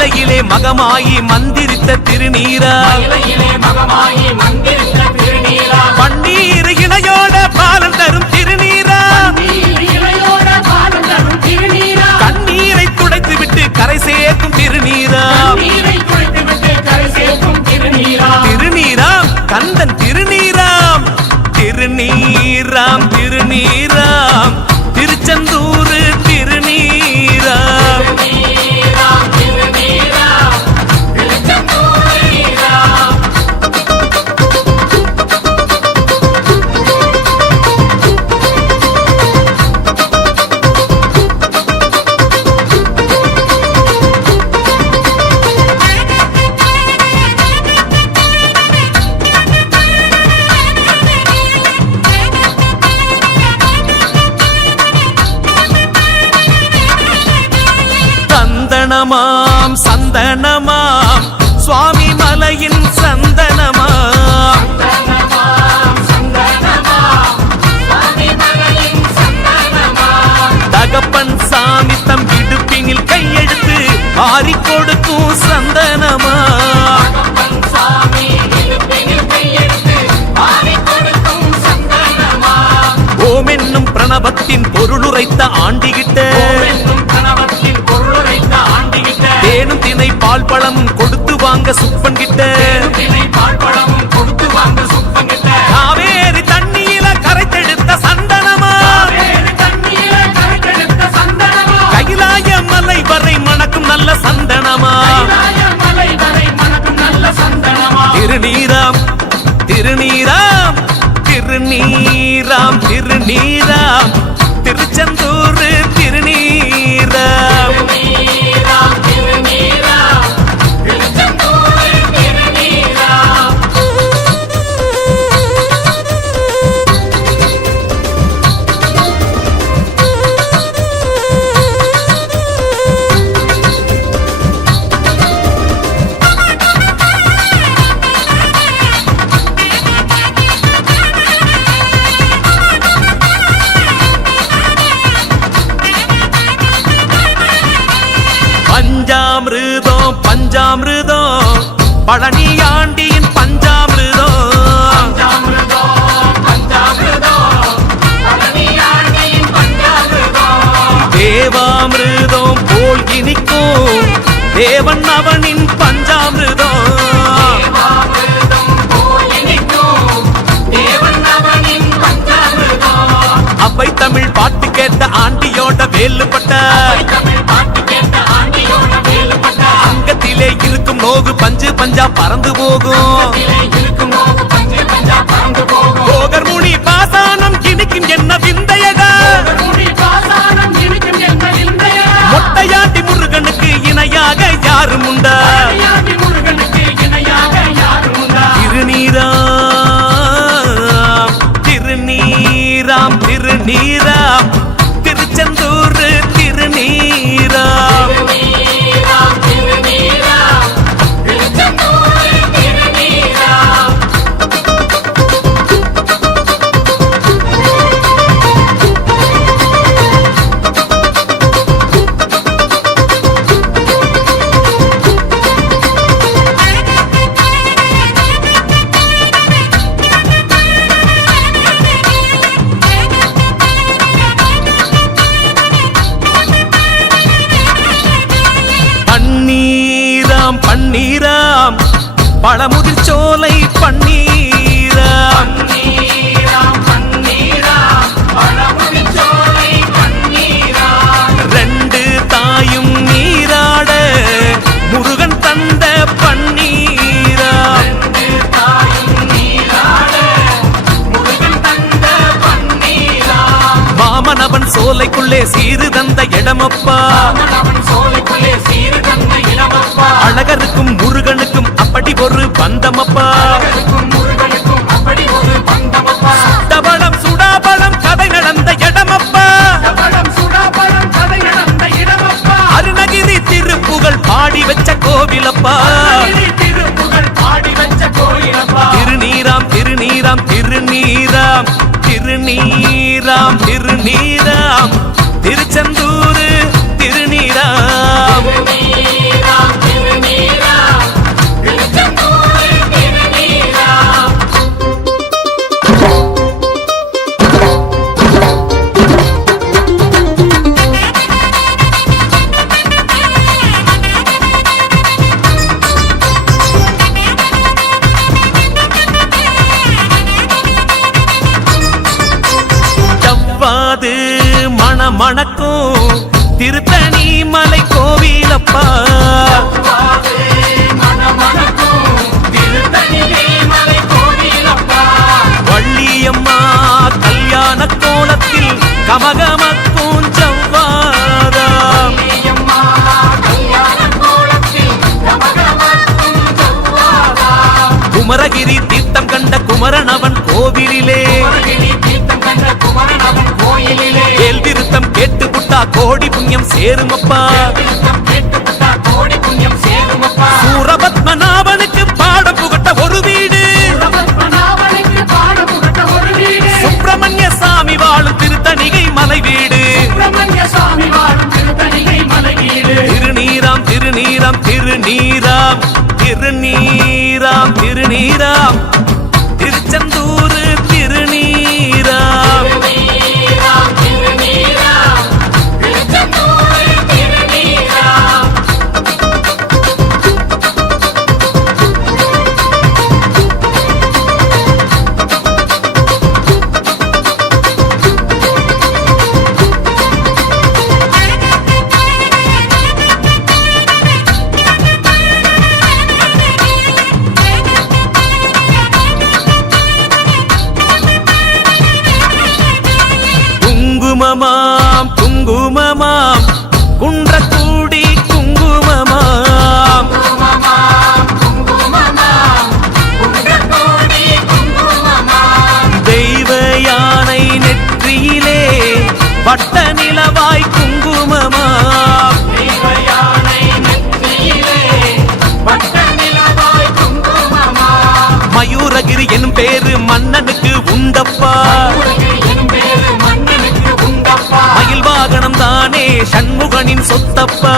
மயிலையிலே மகமாயி மந்திரித்த திருநீரா பன்னீர் இணையோட பாலன் தரும் திருநீரா கண்ணீரை துடைத்து விட்டு கரை சேர்க்கும் திருநீரா திருநீராம் கந்தன் திருநீராம் திருநீராம் திருநீராம் திருச்செந்தூர் திருநீராம் சந்தனமாம் சந்தனமாம் சுவாமி மலையின் சந்தனமாம் தகப்பன் சாமி தம் இடுப்பினில் கையெடுத்து ஆறி கொடுக்கும் சந்தனமாம் ஓம் என்னும் பிரணவத்தின் பொருளுரைத்த ஆண்டிகிட்ட தேனும் தினை பால் பழமும் கொடுத்து வாங்க சுப்பன் கிட்ட காவேரி தண்ணியில கரைத்தெடுத்த சந்தனமா கைலாய மலை வரை மணக்கும் நல்ல சந்தனமா திருநீராம் திருநீராம் திருநீராம் திருநீராம் திருச்செந்தூர் திருநீராம் பஞ்சாமிருதம் பஞ்சாமிருதம் பழனி ஆண்டியின் பஞ்சாமிருதம் தேவாமிருதம் போல் இனிக்கும் தேவன் அவனின் பஞ்சாமிருதம் அவை தமிழ் பாட்டு கேட்ட ஆண்டியோட வேலுப்பட்ட அங்கத்திலே இருக்கும் நோகு பஞ்சு பஞ்சா பறந்து போகும் போகர் முனி பாசானம் இனிக்கும் என்ன விந்தையடா மொட்டையாண்டி முருகனுக்கு இணையாக யாரும் உண்டா திருநீராம் திருநீராம் திருநீராம் திருச்செந்தூர் திருநீராம் பன்னீராம் பழமுதிர் சோலை பன்னீராம் ரெண்டு தாயும் நீராட முருகன் தந்த பன்னீராம் மாமனவன் சோலைக்குள்ளே சீறு தந்த இடமப்பா அழகருக்கும் முருகனுக்கும் அப்படி ஒரு பந்தமப்பா சுடபலம் சுடாபலம் கதை நடந்த இடமப்பா அருணகிரி திருப்புகழ் பாடி வச்ச கோவிலப்பா திருநீராம் திருநீராம் திருநீராம் திருநீராம் திருநீராம் திருச்செந்தூர் திருநீராம் அது மணமணக்கும் திருத்தணி மலை கோவிலப்பா. வள்ளியம்மா கல்யாண கோலத்தில் கமகமக்கும் ஜவ்வாதா. குமரகிரி தீர்த்தம் கண்ட குமரனவன் கோவிலிலே கேள் திருத்தம் கேட்டு புட்டா கோடி புண்ணியம் சேருமப்பா. சூரபத்மநாபனுக்கு பாடம் புகட்ட ஒரு வீடு, சுப்பிரமணிய சாமி வாழும் திருத்தணிகை மலை வீடு. திருநீராம் திருநீராம் திருநீராம் திருநீராம் திருநீராம் திருச்செந்தூர் திருநீராம். குங்குமமாம் குங்குமமாம் குன்றக்கூடி குங்குமமாம். தெய்வ யானை நெற்றியிலே பட்ட நிலவாய் குங்குமமாம். மயூரகிரி எனும் பேரு மன்னனுக்கு உண்டப்பா. மயில் வாகனம் தானே சண்முகனின் சொத்தப்பா.